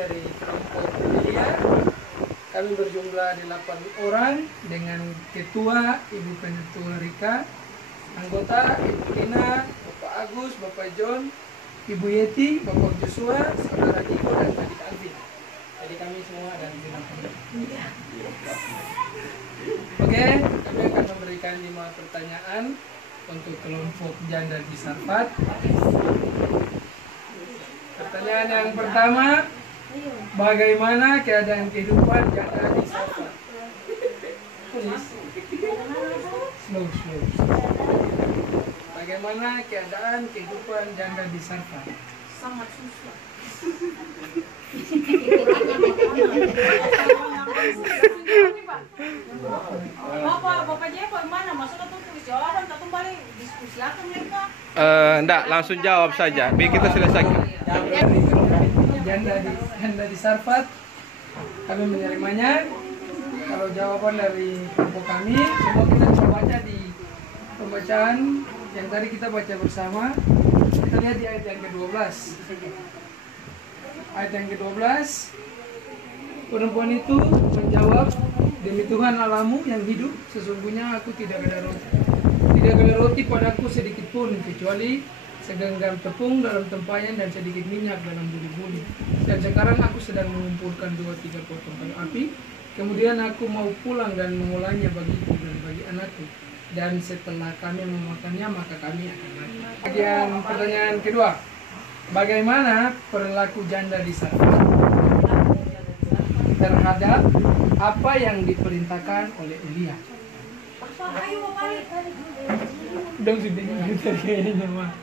dari kelompok Elia. Kami berjumlah 8 orang dengan Ketua Ibu Penetua Rika, anggota Ibu Tina, Bapak Agus, Bapak John, Ibu Yeti, Bapak Joshua, Saudara Niko, dan Adik Alvin. Jadi kami semua ada di sini. Oke, kami akan memberikan 5 pertanyaan untuk kelompok janda di Sarfat. Pertanyaan yang pertama, bagaimana keadaan kehidupan janda di Sarfat? Slow. Bagaimana keadaan kehidupan janda di Sarfat? Sangat susah. Bapak Jepang mana? Maksudnya tuh tulis jawaban, atau balik diskusi akan mereka? Enggak, langsung jawab saja. Biar kita selesaikan. Janda di Sarfat, kami menerimanya. Kalau jawaban dari kelompok kami, semua kita coba baca di pembacaan yang tadi kita baca bersama. Kita lihat di ayat yang ke-12. Ayat yang ke-12, perempuan itu menjawab, demi Tuhan Allahmu yang hidup, sesungguhnya aku tidak ada roti. Tidak ada roti padaku sedikit pun, kecuali segenggam tepung dalam tempayan dan sedikit minyak dalam buli-buli. Dan sekarang aku sedang mengumpulkan 2-3 potong kayu api. Kemudian aku mau pulang dan mengolahnya bagiku dan bagi anakku. Dan setelah kami memakannya, maka kami akan mati. Bagian pertanyaan kedua, bagaimana perilaku janda di Sarfat terhadap apa yang diperintahkan oleh Elia? Dong sudah kayaknya mah.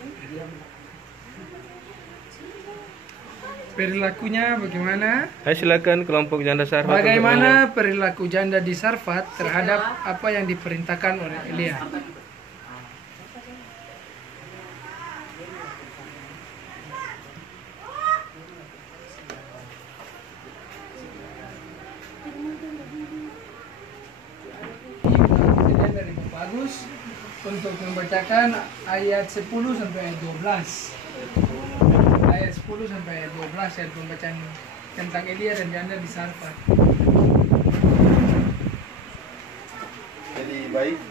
Perilakunya bagaimana? Silakan kelompok janda Sarfat. Bagaimana perilaku janda di Sarfat terhadap apa yang diperintahkan oleh Elia? Dari Bapak Agus untuk membacakan ayat 10 sampai ayat 12. Ayat 10 sampai ayat 12 ayat pembacaan tentang Elia dan janda di Sarfat. Jadi baik,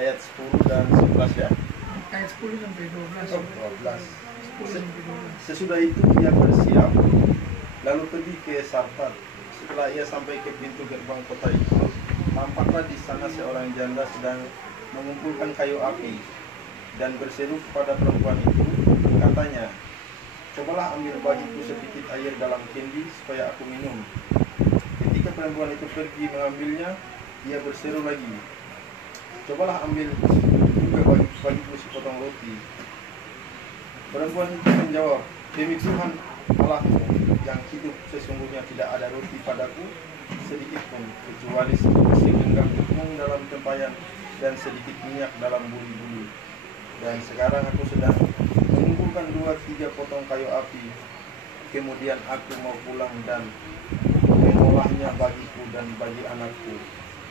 ayat 10 dan 11 ya. Ayat 10 sampai 12. 10 sampai 12. Sesudah itu ia bersiap lalu pergi ke Sarfat. Setelah ia sampai ke pintu gerbang kota itu, tampaklah di sana seorang janda sedang mengumpulkan kayu api dan berseru kepada perempuan itu, katanya, cobalah ambil bagiku sedikit air dalam kendi supaya aku minum. Ketika perempuan itu pergi mengambilnya, ia berseru lagi, cobalah ambil juga bagiku sepotong roti. Perempuan itu menjawab, demi Tuhan Allahmu yang hidup, sesungguhnya tidak ada roti padaku sedikit pun, kecuali segenggam tepung dalam tempayan dan sedikit minyak dalam buli-buli. Dan sekarang aku sedang mengumpulkan 2-3 potong kayu api. Kemudian aku mau pulang dan mengolahnya bagiku dan bagi anakku.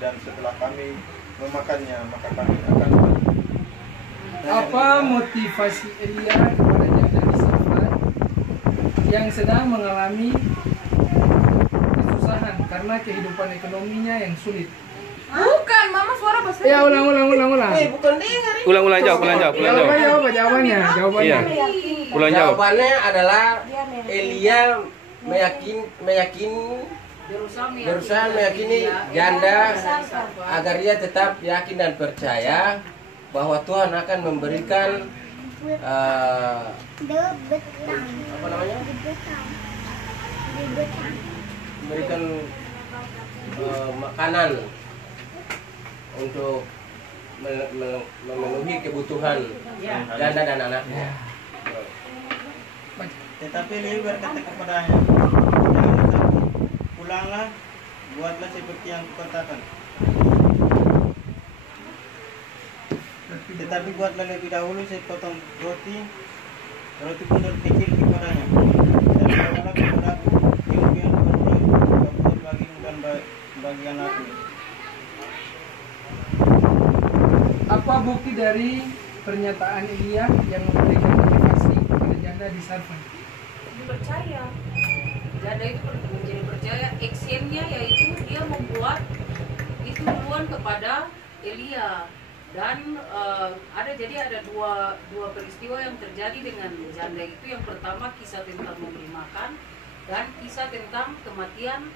Dan setelah kami memakannya, maka kami akan mati. Apa motivasi Elia kepada janda di Sarfat yang sedang mengalami kesusahan karena kehidupan ekonominya yang sulit? Bukan, mama suara besar. Ya, ulang. Bukan dengar. Ulang jawab. Jawabannya. Iya. Ulang jawab. Jawabannya adalah Elia berusaha meyakini janda agar ia tetap yakin dan percaya bahwa Tuhan akan memberikan memberikan makanan untuk memenuhi kebutuhan janda dan anaknya. Tetapi Elia berkata kepadanya, janganlah takut, pulanglah, buatlah seperti yang kukatakan. Tetapi buatlah lebih dahulu sepotong roti pundut kecil kepadanya, dan bawalah kepadaku, kemudian buatlah bagimu dan bagi anakku. Apa bukti dari pernyataan Elia yang memberikan motivasi kepada janda di Sarfat? Percaya. janda itu menjadi percaya, actionnya yaitu dia membuat itu duluan kepada Elia. Dan ada dua peristiwa yang terjadi dengan janda itu. Yang pertama kisah tentang memberi makan dan kisah tentang kematian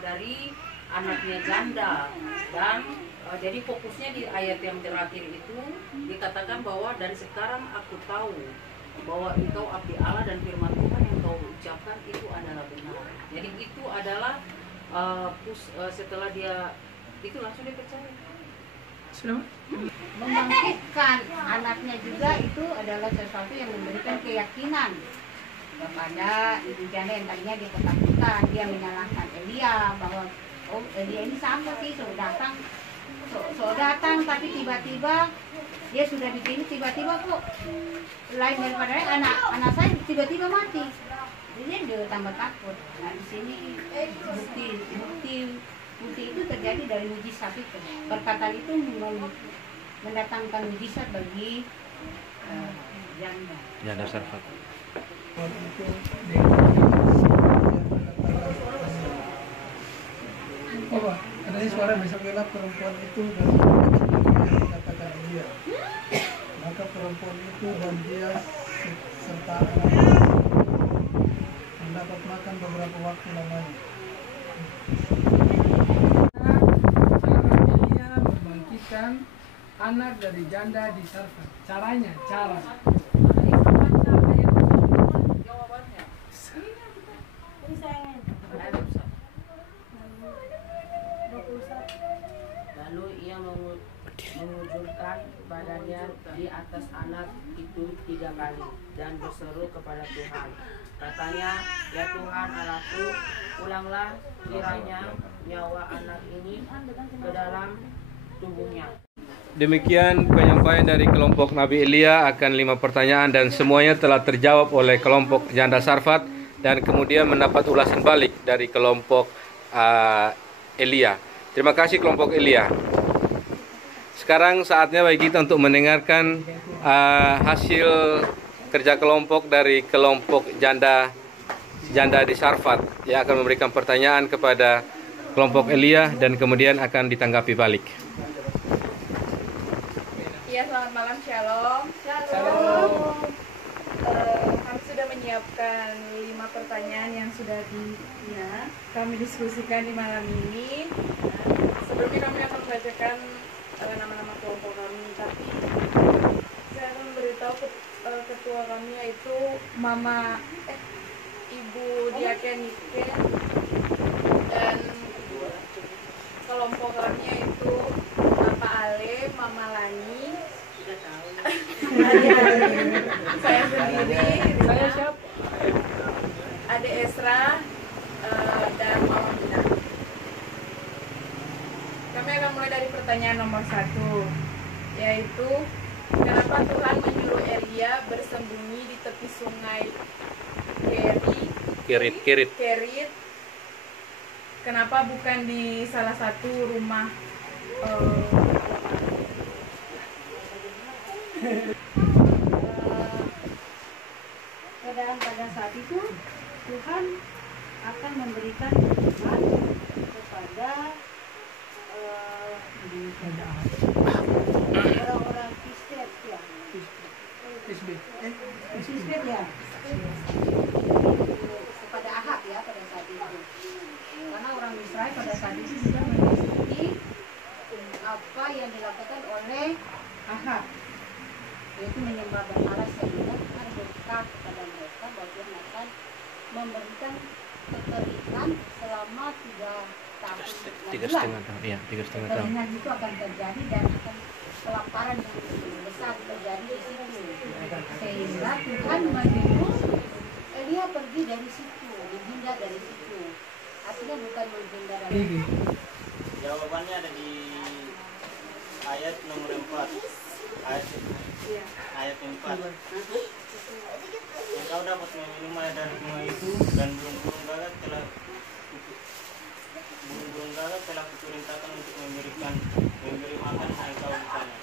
dari anaknya janda. Dan jadi fokusnya di ayat yang terakhir itu dikatakan bahwa dan sekarang aku tahu bahwa engkau abdi Allah dan firman Tuhan yang kau ucapkan itu adalah benar. Jadi itu adalah setelah dia itu langsung dia percaya. Sudah? Membangkitkan anaknya juga itu adalah sesuatu yang memberikan keyakinan kepada ibu janda yang tadinya dia ketakutan. Dia menyalahkan Elia bahwa oh Elia ini sama sih, so datang tapi tiba-tiba dia sudah di sini, tiba-tiba kok lain daripada anak saya tiba-tiba mati. Jadi dia tambah takut. Nah di sini bukti itu terjadi dari mujizat itu. Perkataan itu mendatangkan mujizat bagi janda. Janda Sarfat. Oh, Pak, adanya suara besok. Bela perempuan itu dan dikatakan Elia. Maka perempuan itu dan dia serta anaknya mendapat makan beberapa waktu lamanya. Elia membangkitkan anak dari janda di Sarfat. Cara. Jawabannya. Lalu ia mengujurkan badannya di atas anak itu 3 kali dan berseru kepada Tuhan. Katanya, ya Tuhan Allahku, ulanglah kiranya nyawa anak ini ke dalam tubuhnya. Demikian penyampaian dari kelompok Nabi Elia akan 5 pertanyaan dan semuanya telah terjawab oleh kelompok janda Sarfat dan kemudian mendapat ulasan balik dari kelompok Elia. Terima kasih kelompok Elia. Sekarang saatnya bagi kita untuk mendengarkan hasil kerja kelompok dari kelompok janda di Sarfat yang akan memberikan pertanyaan kepada kelompok Elia dan kemudian akan ditanggapi balik. Ya, selamat malam, Shalom. Kami sudah menyiapkan 5 pertanyaan yang sudah kami diskusikan di malam ini. Sebelumnya kami akan membacakan nama-nama kelompok kami, tapi saya akan memberitahu ketua kami yaitu Ibu Diaken Niken, dan kelompok kami yaitu Bapak Ale, Mama Lani, saya sendiri, Saya siapa? Ade Esra, dan Mama Mina. Kami akan mulai dari pertanyaan nomor 1, yaitu kenapa Tuhan menyuruh Elia bersembunyi di tepi sungai Kerit? Kenapa bukan di salah satu rumah pada saat itu Tuhan akan memberikan hikmat kepada orang-orang Kristen ya. Kristen ya. Kepada Ahab ya pada saat itu. Karena orang Israel pada saat itu sudah mengikuti apa yang dilakukan oleh Ahab, yaitu menyembah berhala sehingga Tuhan berkata kepada mereka bahwa Tuhan akan memberikan kekeringan selama 3 tahun. 3,5 tahun. Iya, 3,5 tahun. Kekeringan itu akan terjadi dan akan kelaparan yang besar terjadi di situ. Sehingga Tuhan menyuruh Elia pergi dari situ, dihindar dari situ. Artinya bukan menghindar dari situ. Jawabannya ada di ayat nomor 4. Ayat 4. Engkau dapat meminum air dari sungai itu dan burung-burung gagak telah kuperintahkan untuk memberi makan engkau di sana.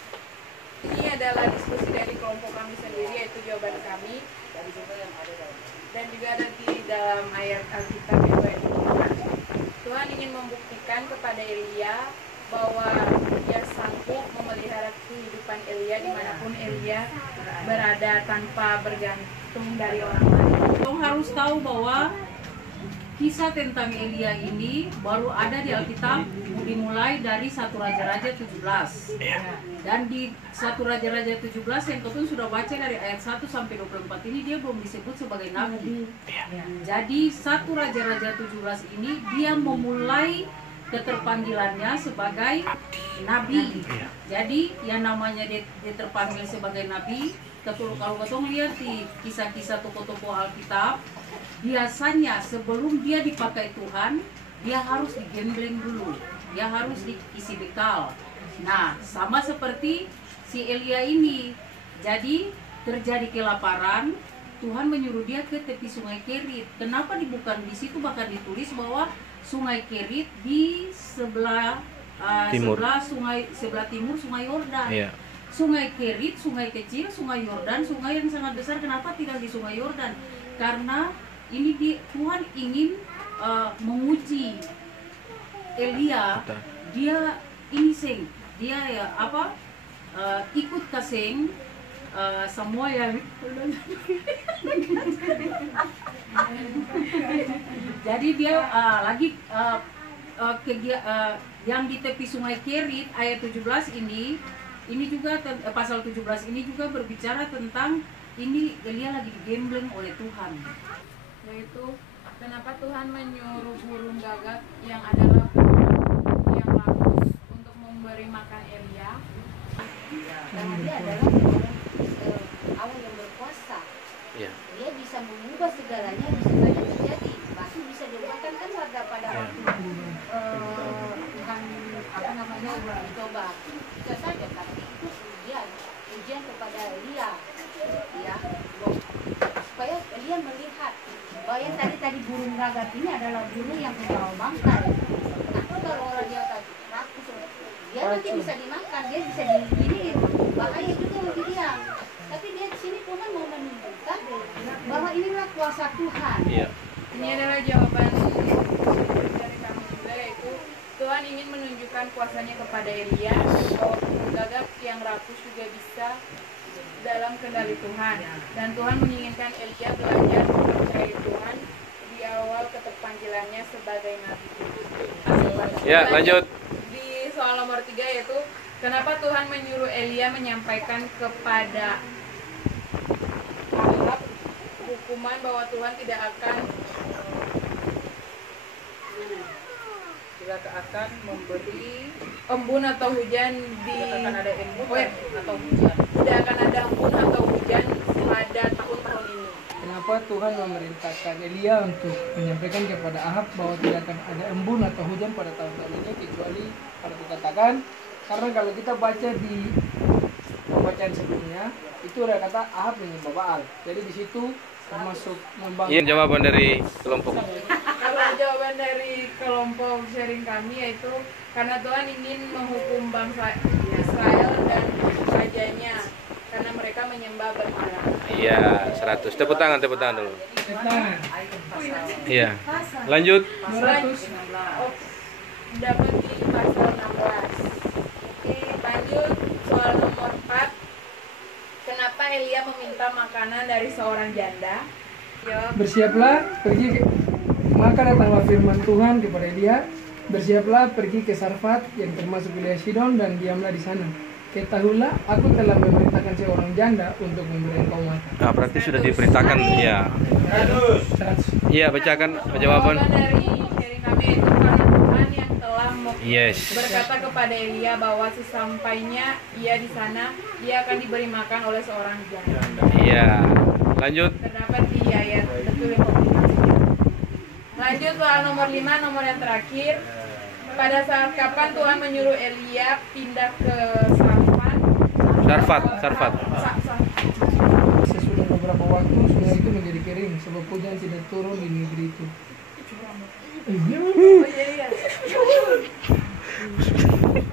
Ini adalah diskusi dari kelompok kami sendiri, yaitu jawaban kami. Dari situ yang ada dan juga ada di dalam ayat Alkitab yang baik. Tuhan ingin membuktikan kepada Elia bahwa dia sanggup memelihara kehidupan Elia dimanapun Elia berada tanpa bergantung dari orang lain. Kamu harus tahu bahwa kisah tentang Elia ini baru ada di Alkitab dimulai dari 1 Raja-Raja 17. Dan di 1 Raja-Raja 17 yang Ketun sudah baca dari ayat 1 sampai 24 ini dia belum disebut sebagai nabi. Jadi 1 Raja-Raja 17 ini dia memulai keterpanggilannya sebagai nabi. Jadi yang namanya dia terpanggil sebagai nabi, kalau Ketun lihat di kisah-kisah tokoh-tokoh Alkitab, biasanya sebelum dia dipakai Tuhan, dia harus digembleng dulu, dia harus diisi bekal. Nah, sama seperti si Elia ini. Jadi terjadi kelaparan, Tuhan menyuruh dia ke tepi sungai Kerit. Kenapa bukan di situ bahkan ditulis bahwa sungai Kerit di sebelah Timur. sebelah timur sungai Yordan. Iya. Sungai Kerit, sungai kecil, sungai Yordan, sungai yang sangat besar. Kenapa tidak di sungai Yordan? Karena ini Tuhan ingin menguji Elia. Dia dia ya ikut kasing semua yang jadi dia yang di tepi sungai Kerit ayat 17 ini juga pasal 17 ini juga berbicara tentang ini Elia lagi digembleng oleh Tuhan. Yaitu kenapa Tuhan menyuruh burung gagak yang adalah burung yang rakus untuk memberi makan Elia. Karena dia adalah Allah yang berkuasa. Dia bisa mengubah segalanya, bisa saja terjadi. Bahkan bisa diubahkan kan pada waktu Tuhan mencoba. Bisa saja, tapi itu ujian kepada Elia, ya, supaya Elia melihat bahwa yang tadi burung gagak ini adalah burung yang membawa bangkai. Nanti kalau orang di atas rakus, dia nanti bisa dimakan, dia bisa diginiin, bahaya juga bagi dia. Tapi dia di sini Tuhan mau menunjukkan bahwa inilah kuasa Tuhan. Ini adalah jawaban dari kami juga, yaitu Tuhan ingin menunjukkan kuasanya kepada Elia bahwa burung gagak yang rakus juga bisa dalam kendali Tuhan. Dan Tuhan menginginkan Elia belajar mempercayai Tuhan di awal keterpanggilannya sebagai nabi. Ya, lanjut. Di soal nomor 3 yaitu kenapa Tuhan menyuruh Elia menyampaikan kepada Ahab hukuman bahwa Tuhan tidak akan memberi embun atau hujan tidak akan ada embun atau hujan. Tidak akan ada embun atau hujan pada tahun-tahun ini. Kenapa Tuhan memerintahkan Elia untuk menyampaikan kepada Ahab bahwa tidak akan ada embun atau hujan pada tahun-tahun ini, kecuali pada dikatakan, karena kalau kita baca di pembacaan sebelumnya itu ada kata Ahab menyembah Baal. Jadi di situ termasuk membangun. Iya, jawaban dari kelompok. Kalau jawaban dari kelompok sharing kami yaitu karena Tuhan ingin menghukum bangsa Israel dan rajanya karena mereka menyembah berhala. Iya, 100. Tepuk tangan dulu. Iya. Lanjut. 200. Dapat di pasal 16. Oke, lanjut soal nomor 4. Kenapa Elia meminta makanan dari seorang janda? Bersiaplah pergi maka datanglah firman Tuhan kepada Elia, bersiaplah pergi ke Sarfat yang termasuk wilayah Sidon dan diamlah di sana. Ketahuilah, aku telah memerintahkan seorang janda untuk memberi engkau makan. Nah, berarti sudah diperintahkan, ya. 100. Iya, bacakan jawaban. Dari sharing kami itu karena Tuhan yang telah berkata kepada Elia bahwa sesampainya ia di sana, ia akan diberi makan oleh seorang janda. Iya. Lanjut. Terdapat di ayat betul. Lanjut soal nomor 5, nomor yang terakhir. Pada saat kapan Tuhan menyuruh Elia pindah ke Sarfat. Sesudah beberapa waktu sungai itu menjadi kering sebab hujan tidak turun di negeri itu.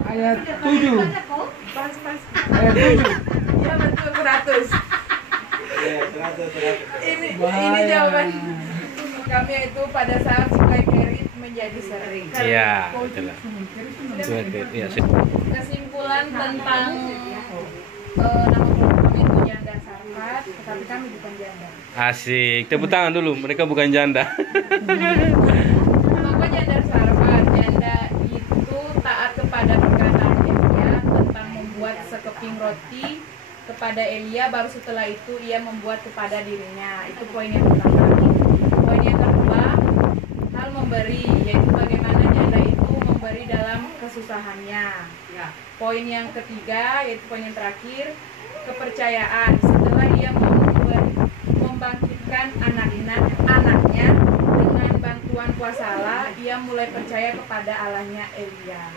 Ayat 7. Pas. Ayat 7. Ya betul 100. Ini jawaban kami itu pada saat sungai Kerit menjadi sering. Iya, betul. Iya, Kesimpulan tentang nama kelompok kami itu Janda Sarfat, tetapi kami bukan janda. asik. Tepuk tangan dulu, mereka bukan janda. Kenapa Janda Sarfat? Janda itu taat kepada perkataan Elia tentang membuat sekeping roti kepada Elia, baru setelah itu ia membuat kepada dirinya. Itu poin yang pertama. Poin yang kedua, hal memberi, yaitu bagaimana janda itu memberi dalam kesusahannya. Poin yang ketiga, yaitu poin yang terakhir, kepercayaan. Setelah ia membangkitkan anaknya dengan bantuan kuasa Allah, ia mulai percaya kepada Allahnya Elia.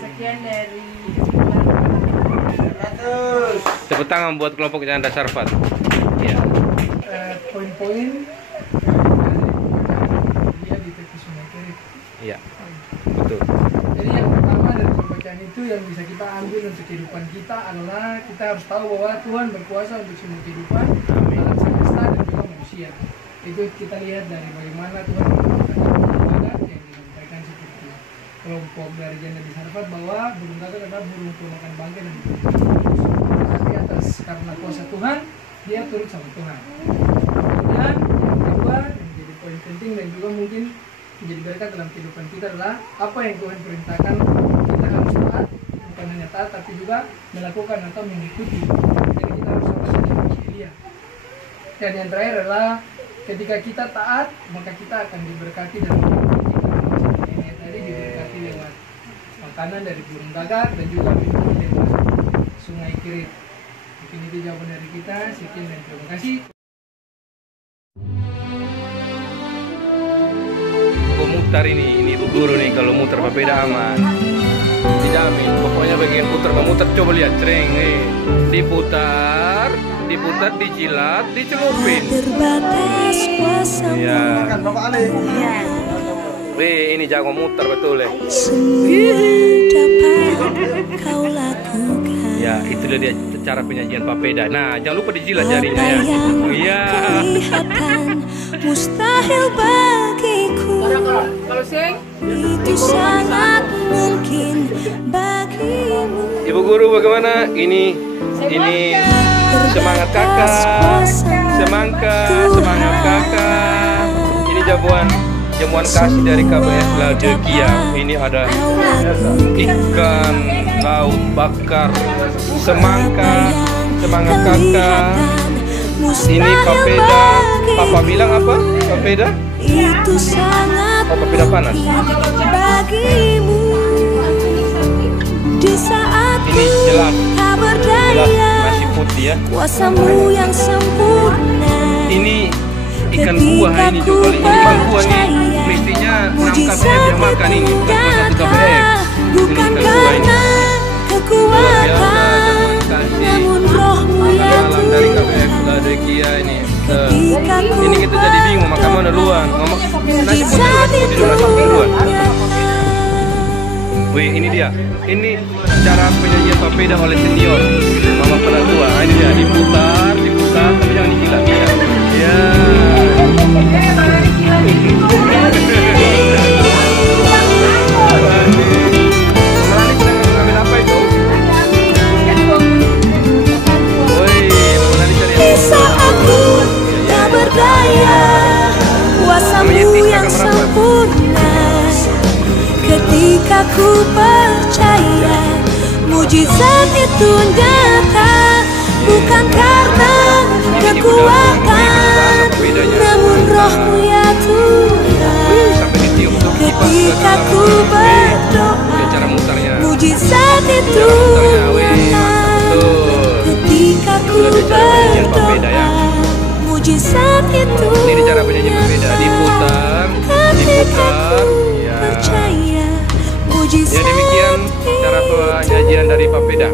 Sekian dari Tepuk tangan buat kelompok Janda Sarfat. Ya. Poin-poin dia di tepi sungai Kerit. Iya. Betul. Jadi yang pertama dari pembacaan itu yang bisa kita ambil untuk kehidupan kita adalah kita harus tahu bahwa Tuhan berkuasa untuk semua kehidupan alam semesta dan juga manusia. Itu kita lihat dari bagaimana Tuhan mengatakan yang disampaikan seperti kelompok dari Janda di Sarfat bahwa burung gagak adalah burung pemakan bangkai dan di atas karena kuasa Tuhan dia turut sama Tuhan. Dan yang kedua yang menjadi poin penting dan juga mungkin menjadi berkat dalam kehidupan kita adalah apa yang Tuhan perintahkan kita harus taat, bukan hanya taat tapi juga melakukan atau mengikuti. Jadi kita harus sama seperti Elia. Dan yang terakhir adalah ketika kita taat maka kita akan diberkati dalam kehidupan kita. Ini tadi diberkati lewat makanan dari burung gagak dan juga minum lewat sungai Kerit. Mungkin itu jawaban dari kita. Sekian dan terima kasih. Kok mutar ini Ibu Guru nih, kalau muter papeda aman. Dijamin, pokoknya bagian putar memutar, coba lihat cereng diputar, dijilat, dicelupin. Iya. Wih, ini jago muter betul ya. Ya, itu dia cara penyajian papeda. Nah, jangan lupa dijilat jarinya ya. Iya. Mustahil bagiku. Itu sangat mungkin bagimu. Ibu Guru bagaimana? Ini semangat kakak. Semangat kakak. Ini jamuan kasih dari KBS Ladekia. Ini ada ikan laut bakar semangka, semangat kakak. Ini papeda. Papa bilang apa? Papeda? Itu sangat papeda panas. Bagimu di saat ini jelas nasi putih ya. Kuasamu yang sempurna. Ini ikan buah ini juga. Ini mangkuan nih. Mestinya 6 KBF yang makan ini, bukan 1 KBF. Bukan karena kekuatan, namun rohmu yang dari KBF Ladekia ini. Ini kita jadi bingung makan mana duluan. Nasi putih duluan. Wih, ini dia. Ini cara penyajian papeda oleh senior. Mama pernah tua. Nah, ini dia diputar, tapi jangan dijilat. Ya. Kuasamu yang sempurna. Ketika ku percaya mujizat itu nyata, bukan karena kekuatan, namun rohmu ya Tuhan. Ketika ku berdoa mujizat itu nyata. Ketika ku berdoa mujizat itu ini cara penyajian papeda, diputar ya. Percaya mujizat. Ya demikian cara penyajian dari papeda.